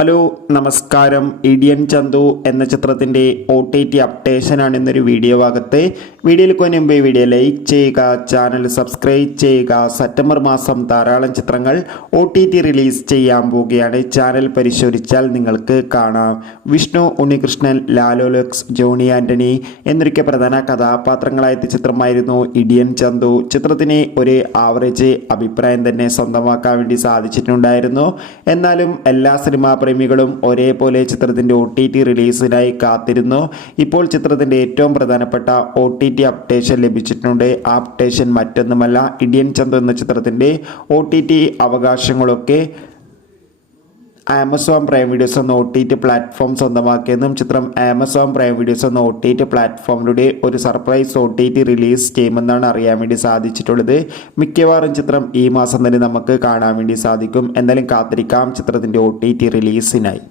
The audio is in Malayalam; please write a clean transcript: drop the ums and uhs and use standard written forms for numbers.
ഹലോ നമസ്കാരം. ഇടിയൻ ചന്തു എന്ന ചിത്രത്തിൻ്റെ OTT അപ്ഡേഷനാണ് ഇന്നൊരു വീഡിയോ ഭാഗത്ത്. വീഡിയോയിൽ മുമ്പ് വീഡിയോ ലൈക്ക് ചെയ്യുക, ചാനൽ സബ്സ്ക്രൈബ് ചെയ്യുക. സെപ്റ്റംബർ മാസം ധാരാളം ചിത്രങ്ങൾ OTT റിലീസ് ചെയ്യാൻ പോവുകയാണ്. ചാനൽ പരിശോധിച്ചാൽ നിങ്ങൾക്ക് കാണാം. വിഷ്ണു ഉണ്ണികൃഷ്ണൻ, ലാലോ ലക്സ്, ജോണി ആൻ്റണി എന്നൊക്കെ പ്രധാന കഥാപാത്രങ്ങളായ ചിത്രമായിരുന്നു ഇടിയൻ ചന്തു. ചിത്രത്തിന് ഒരു ആവറേജ് അഭിപ്രായം തന്നെ സ്വന്തമാക്കാൻ വേണ്ടി സാധിച്ചിട്ടുണ്ടായിരുന്നു. എന്നാലും എല്ലാ സിനിമാ പ്രേമികളും ഒരേപോലെ ചിത്രത്തിൻ്റെ OTT റിലീസിനായി കാത്തിരുന്നു. ഇപ്പോൾ ചിത്രത്തിൻ്റെ ഏറ്റവും പ്രധാനപ്പെട്ട OTT അപ്ഡേഷൻ ലഭിച്ചിട്ടുണ്ട്. ആ അപ്ഡേഷൻ മറ്റൊന്നുമല്ല, ഇടിയൻ ചന്തു എന്ന ചിത്രത്തിൻ്റെ OTT അവകാശങ്ങളൊക്കെ ആമസോൺ പ്രൈം വീഡിയോസ് എന്ന OTT പ്ലാറ്റ്ഫോം സ്വന്തമാക്കിയെന്നും ചിത്രം ആമസോൺ പ്രൈം വീഡിയോസ് എന്ന OTT പ്ലാറ്റ്ഫോമിലൂടെ ഒരു സർപ്രൈസ് OTT റിലീസ് ചെയ്യുമെന്നാണ് അറിയാൻ വേണ്ടി സാധിച്ചിട്ടുള്ളത്. മിക്കവാറും ചിത്രം ഈ മാസം തന്നെ നമുക്ക് കാണാൻ വേണ്ടി സാധിക്കും. എന്തായാലും കാത്തിരിക്കാം ചിത്രത്തിൻ്റെ OTT റിലീസിനായി.